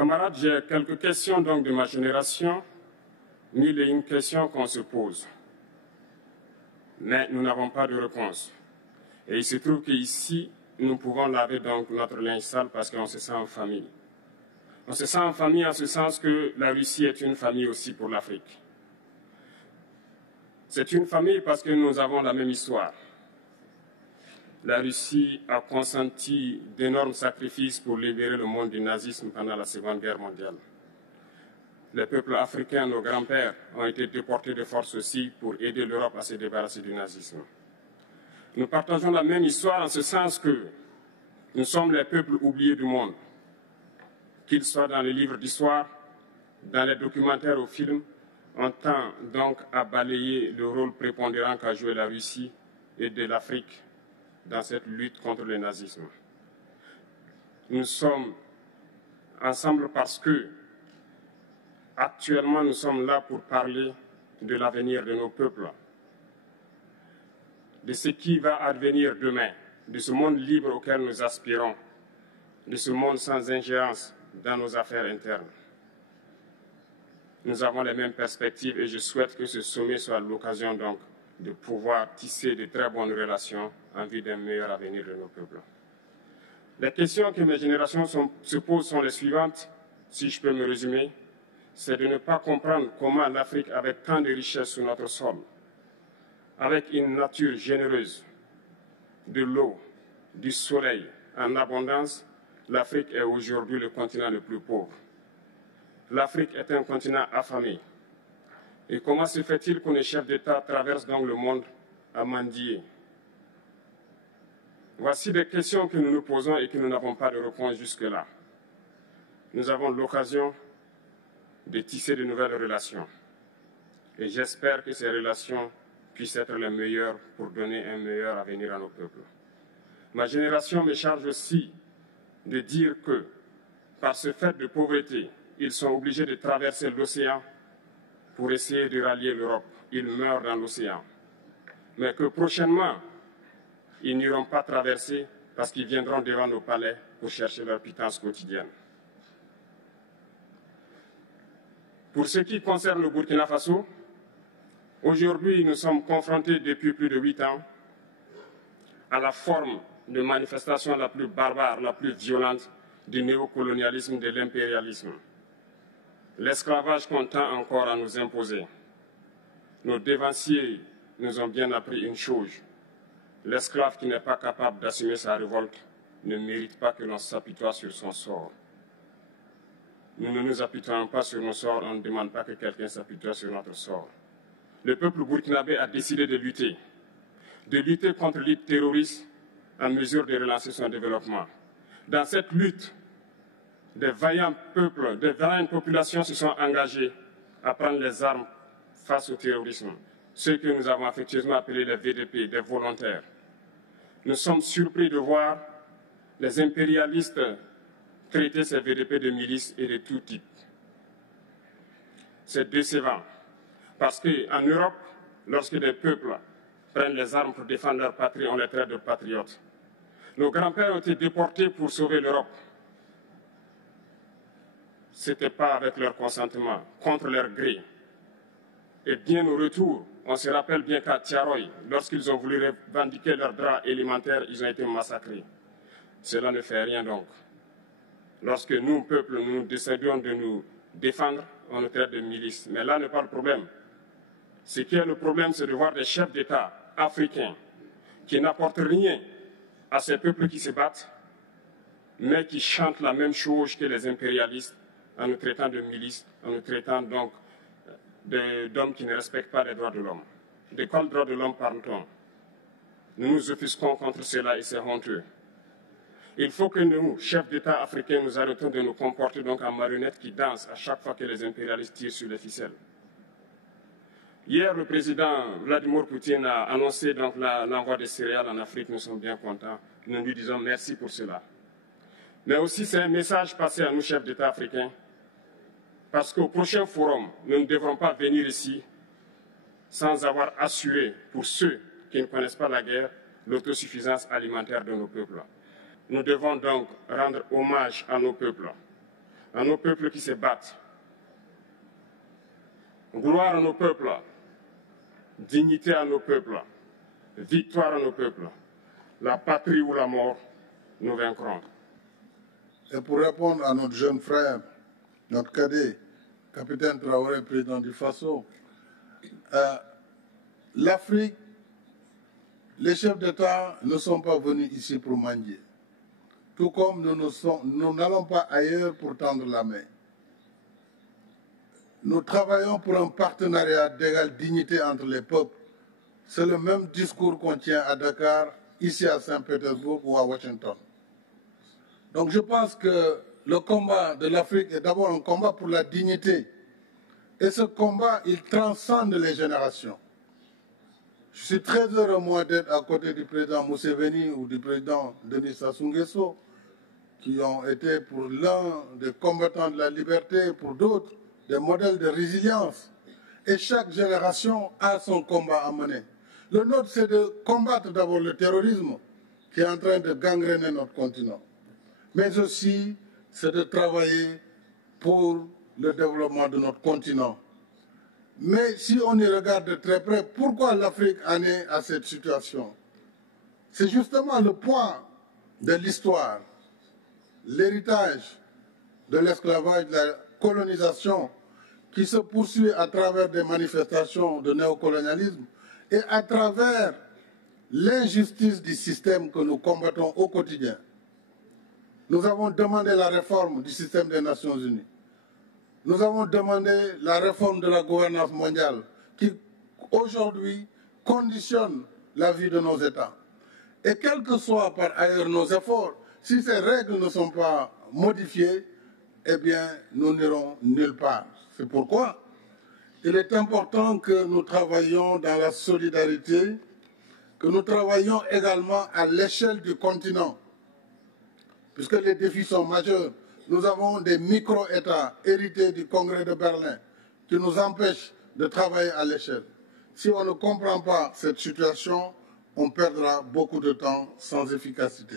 Camarades, j'ai quelques questions donc de ma génération, 1001 questions qu'on se pose. Mais nous n'avons pas de réponse. Et il se trouve qu'ici, nous pouvons laver donc notre linge sale parce qu'on se sent en famille. On se sent en famille en ce sens que la Russie est une famille aussi pour l'Afrique. C'est une famille parce que nous avons la même histoire. La Russie a consenti d'énormes sacrifices pour libérer le monde du nazisme pendant la Seconde Guerre mondiale. Les peuples africains, nos grands-pères, ont été déportés de force aussi pour aider l'Europe à se débarrasser du nazisme. Nous partageons la même histoire en ce sens que nous sommes les peuples oubliés du monde. Qu'ils soient dans les livres d'histoire, dans les documentaires ou films, on tend donc à balayer le rôle prépondérant qu'a joué la Russie et de l'Afrique dans cette lutte contre le nazisme. Nous sommes ensemble parce que, actuellement, nous sommes là pour parler de l'avenir de nos peuples, de ce qui va advenir demain, de ce monde libre auquel nous aspirons, de ce monde sans ingérence dans nos affaires internes. Nous avons les mêmes perspectives et je souhaite que ce sommet soit l'occasion donc de pouvoir tisser de très bonnes relations en vue d'un meilleur avenir de nos peuples. Les questions que mes générations se posent sont les suivantes, si je peux me résumer, c'est de ne pas comprendre comment l'Afrique, avec tant de richesses sur notre sol, avec une nature généreuse, de l'eau, du soleil en abondance, l'Afrique est aujourd'hui le continent le plus pauvre. L'Afrique est un continent affamé. Et comment se fait-il que les chefs d'État traversent donc le monde à mendier? Voici des questions que nous nous posons et que nous n'avons pas de réponse jusque-là. Nous avons l'occasion de tisser de nouvelles relations. Et j'espère que ces relations puissent être les meilleures pour donner un meilleur avenir à nos peuples. Ma génération me charge aussi de dire que, par ce fait de pauvreté, ils sont obligés de traverser l'océan pour essayer de rallier l'Europe. Ils meurent dans l'océan. Mais que prochainement, ils n'iront pas traverser parce qu'ils viendront devant nos palais pour chercher leur pitance quotidienne. Pour ce qui concerne le Burkina Faso, aujourd'hui, nous sommes confrontés depuis plus de 8 ans à la forme de manifestation la plus barbare, la plus violente du néocolonialisme, de l'impérialisme. L'esclavage qu'on tend encore à nous imposer. Nos dévanciers nous ont bien appris une chose. L'esclave qui n'est pas capable d'assumer sa révolte ne mérite pas que l'on s'apitoie sur son sort. Nous ne nous apitoyons pas sur nos sorts, on ne demande pas que quelqu'un s'apitoie sur notre sort. Le peuple burkinabé a décidé de lutter contre l'île terroriste en mesure de relancer son développement. Dans cette lutte, des vaillants peuples, des vaillantes populations se sont engagées à prendre les armes face au terrorisme, ceux que nous avons affectueusement appelés les VDP, des volontaires. Nous sommes surpris de voir les impérialistes traiter ces VDP de milices et de tout type. C'est décevant, parce qu'en Europe, lorsque des peuples prennent les armes pour défendre leur patrie, on les traite de patriotes. Nos grands-pères ont été déportés pour sauver l'Europe. Ce n'était pas avec leur consentement, contre leur gré. Et bien au retour, on se rappelle bien qu'à Tiaroy, lorsqu'ils ont voulu revendiquer leurs droits élémentaires, ils ont été massacrés. Cela ne fait rien donc. Lorsque nous, peuple, nous décidons de nous défendre, on nous traite de milices. Mais là n'est pas le problème. Ce qui est le problème, c'est de voir des chefs d'État africains qui n'apportent rien à ces peuples qui se battent, mais qui chantent la même chose que les impérialistes en nous traitant de milices, en nous traitant donc d'hommes qui ne respectent pas les droits de l'homme. De quels droits de l'homme parle-t-on? Nous nous offusquons contre cela et c'est honteux. Il faut que nous, chefs d'État africains, nous arrêtons de nous comporter donc en marionnettes qui dansent à chaque fois que les impérialistes tirent sur les ficelles. Hier, le président Vladimir Poutine a annoncé donc l'envoi des céréales en Afrique. Nous sommes bien contents. Nous lui disons merci pour cela. Mais aussi, c'est un message passé à nous, chefs d'État africains, parce qu'au prochain forum, nous ne devrons pas venir ici sans avoir assuré, pour ceux qui ne connaissent pas la guerre, l'autosuffisance alimentaire de nos peuples. Nous devons donc rendre hommage à nos peuples. à nos peuples qui se battent. Gloire à nos peuples, dignité à nos peuples, victoire à nos peuples. La patrie ou la mort, nous vaincrons. Et pour répondre à notre jeune frère, notre cadet, capitaine Traoré, président du Faso, l'Afrique, les chefs d'État ne sont pas venus ici pour mendier. Tout comme nous n'allons pas ailleurs pour tendre la main. Nous travaillons pour un partenariat d'égale dignité entre les peuples. C'est le même discours qu'on tient à Dakar, ici à Saint-Pétersbourg ou à Washington. Donc je pense que le combat de l'Afrique est d'abord un combat pour la dignité. Et ce combat, il transcende les générations. Je suis très heureux, moi, d'être à côté du président Museveni ou du président Denis Sassou Nguesso, qui ont été pour l'un des combattants de la liberté, pour d'autres, des modèles de résilience. Et chaque génération a son combat à mener. Le nôtre, c'est de combattre d'abord le terrorisme qui est en train de gangréner notre continent. Mais aussi, c'est de travailler pour le développement de notre continent. Mais si on y regarde de très près, pourquoi l'Afrique en est à cette situation? C'est justement le poids de l'histoire, l'héritage de l'esclavage, de la colonisation qui se poursuit à travers des manifestations de néocolonialisme et à travers l'injustice du système que nous combattons au quotidien. Nous avons demandé la réforme du système des Nations Unies. Nous avons demandé la réforme de la gouvernance mondiale qui, aujourd'hui, conditionne la vie de nos États. Et quels que soient par ailleurs nos efforts, si ces règles ne sont pas modifiées, eh bien, nous n'irons nulle part. C'est pourquoi il est important que nous travaillions dans la solidarité, que nous travaillions également à l'échelle du continent, puisque les défis sont majeurs. Nous avons des micro-États hérités du Congrès de Berlin qui nous empêchent de travailler à l'échelle. Si on ne comprend pas cette situation, on perdra beaucoup de temps sans efficacité.